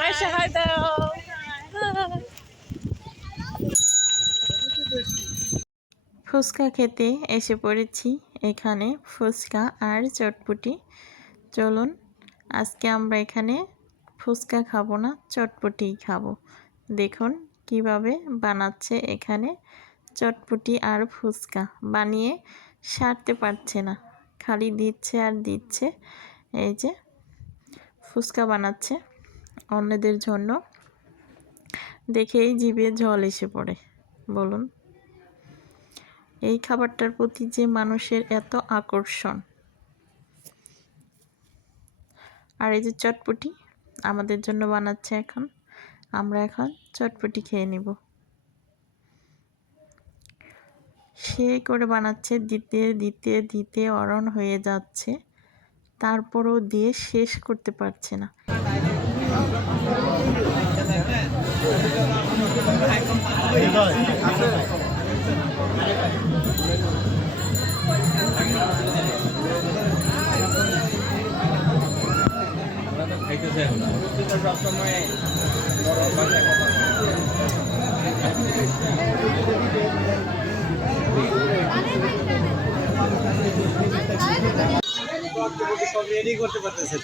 Maisha high দাও। ফুচকা খেতে এসে পড়েছি। এখানে ফুচকা আর চটপটি। চলুন আজকে আমরা এখানে ফুচকা খাবো না, চটপটিই খাবো। দেখুন কিভাবে বানাচ্ছে এখানে চটপটি আর ফুচকা। বানিয়ে সারতে পারছে না, খালি দিচ্ছে আর দিচ্ছে। এই যে ফুচকা বানাচ্ছে অন্যদের জন্য, দেখেই জিভে জল এসে পড়ে। বলুন এই খাবারটার প্রতি যে মানুষের এত আকর্ষণ। আর এই যে চটপটি আমাদের জন্য বানাচ্ছে এখন, আমরা এখন চটপটি খেয়ে নিব। সে করে বানাচ্ছে, দিতে দিতে দিতে অরণ হয়ে যাচ্ছে, তারপরও দিয়ে শেষ করতে পারছে না। রেডি করতে পারতেছে।